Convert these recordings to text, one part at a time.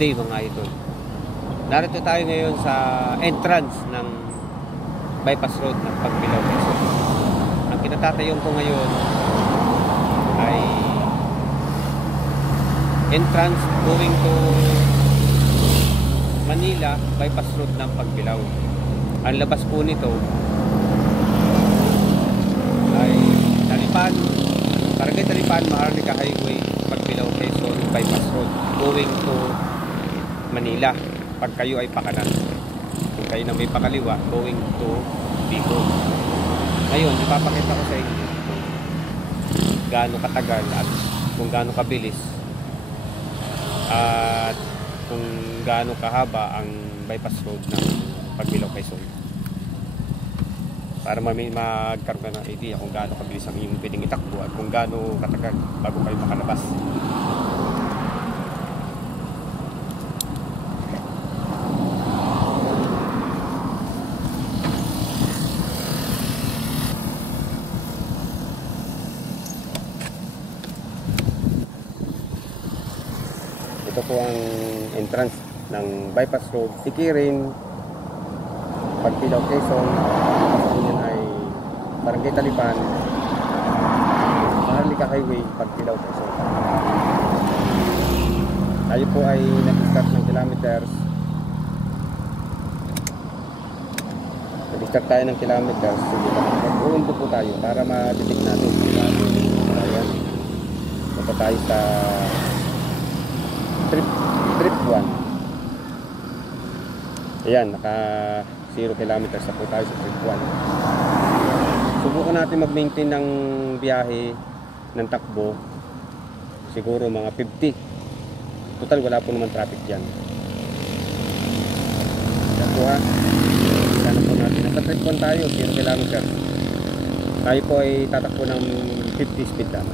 day mga idol. Narito tayo ngayon sa entrance ng bypass road ng Pagbilao, Quezon. Ang kinatatayon ko ngayon ay entrance going to Manila bypass road ng Pagbilao. Ang labas po nito ay Talipan, Barangay Talipan, Maharlika Highway, Pagbilao, Quezon bypass road going to Manila. Pag kayo ay pakanan, kung kayo na may pakaliwa, going to Bicol. Ngayon, ipapakita ko sa inyo kung gaano katagal at kung gaano kabilis at kung gaano kahaba ang bypass road ng Pagbilao, Quezon, para magkaroon ka ng idea kung gaano kabilis ang iyong pwedeng itakbo at kung gaano katagal bago kayo makalabas. Ito po ang entrance ng bypass road Tikirin, Pagbilao, Quezon. Tapos yan ay Barangay Talipan, Maharlika Highway, Pagbilao, Quezon. Tayo po ay nag-start ng kilometers. Nag-start tayo ng kilometers. Mag-uundo po tayo para matitik natin. Ayan. Punta tayo sa trip 1. Ayan, naka 0 kilometers na po tayo sa trip 1. Subukan natin mag-maintain ng biyahe ng takbo siguro mga 50. Total wala po naman traffic dyan. Ayan po ha. Sana po natin, nasa trip 1 tayo, 0 kilometers. Tayo po ay tatakbo ng 50 speed lang.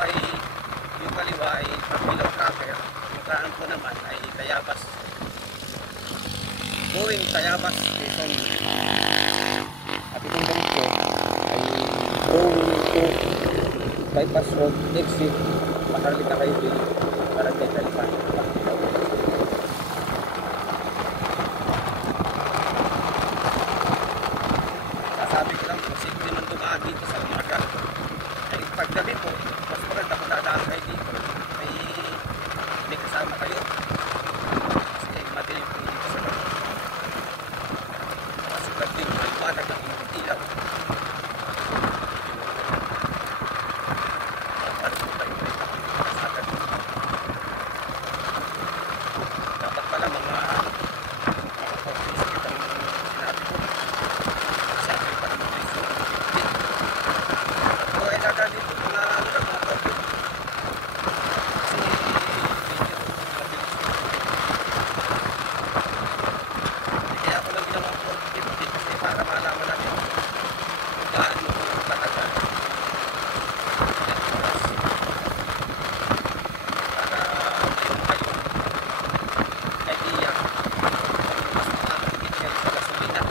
ay yung kaliwa ay Pagbilaw Trapper, yung kanan po naman ay Tayabas. Going Tayabas Station. At itong ganit ko ay going to Bypass Road exit Maharlika Highway Barangay Talipan, Pagbilaw. Sasabi ko lang kung simple man dumaan dito sa umaga. Ay paggabi po, mas maganda kung dadaan kayo dito. May kasama kayo. Kasi madilim po dito sa gabi. Masulat din yung maliwanag ng inyong ilaw. Dapat pala mga pag-isip ang sinabi ko. Sabi pa naman may sulat. Kung ay laga dito, mga problem. Kasi kaya ako lang ginawa ko kasi para malaman natin kung gaano katagal ilang oras para mayroon kayong idea kung mas makakagit kayo sa gasolina.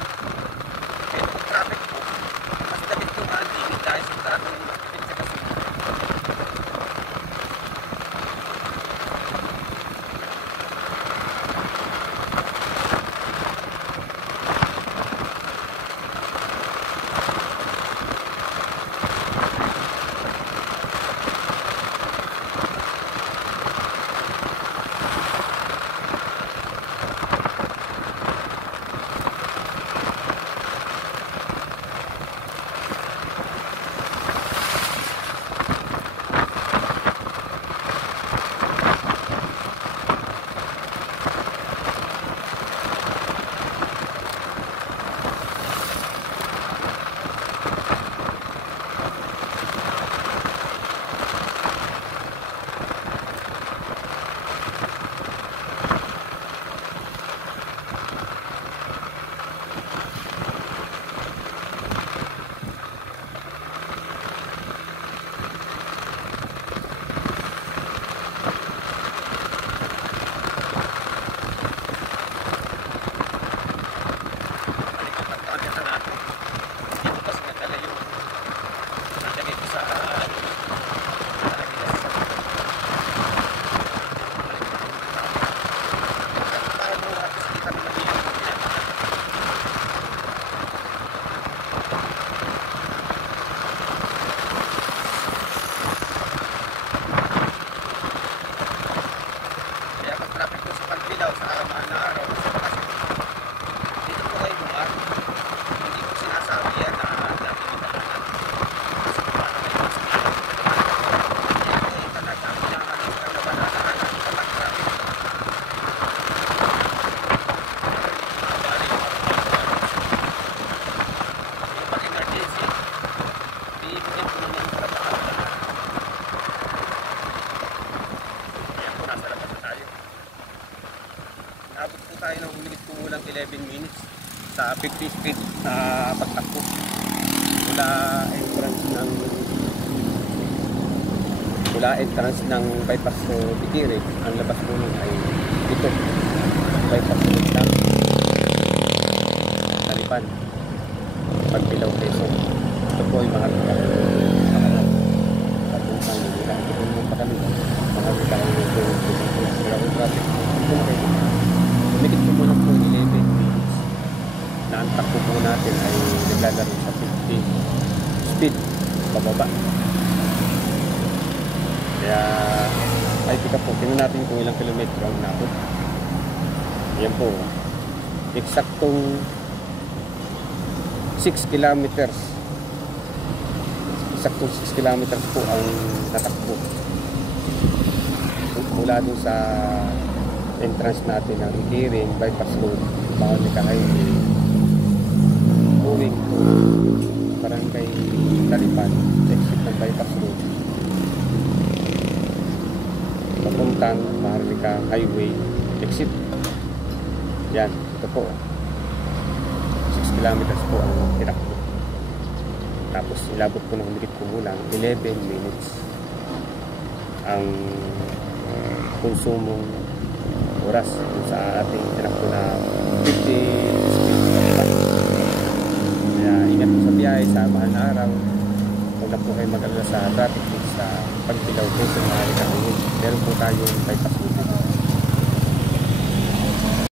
Pero kung traffic po, mas damit yung maantimid dahil sa traffic mas tipid sa gasolina. Kaya pag traffic po sa Pagbilaw sa mahal na araw sa bakasyon, dito po kayo dumaan. Hindi ko sinasabi yan na dati yung daanan. Kasi paano kayo mas kailangan ko naman. Kaya po yung talaga pinakalit ang nabananaan kapag traffic. Bali yung pag-emergency, bibigyan po naman yung trabaho. Kaya po nasa labas na tayo. Abot po tayo ng humilit kumulang 11 minutes sa 50 speed na pagtakbo mula entrance ng bypass road Ikire. Ang labas po nun ay ito, bypass road lang Talipan, Pagbilaw, Quezon. Ito po yung mga lugar papuntang Manila. Ito po naman pa kami mga lugar ng traffic. Ito na kayo. Umikit ko muna po 11 minutes na ang takbo po natin ay naglalaro sa 50 speed pababa. Kaya ay tika po, tingnan natin kung ilang kilometro ang nabot. Yan po, eksaktong 6 kilometers. Eksaktong 6 kilometers po ang natakbo mula dun sa entrance natin ng Ikiring bypass road, Maharlika Highway, going to Barangay Talipan, exit ng bypass road, papuntang Maharlika Highway, exit. Yan, ito po 6 kilometers po ang tinakbo. Tapos ilabot ko ng humigit kumulang 11 minutes. ang konsumong oras sa ating tinakbo na 50 speed pa. Kaya ingat po sa biyahe sa mahal na araw. Huwag na po kayo mag-alala sa traffic sa Pagbilao Quezon Mahal na Highway. Meron po tayong bypass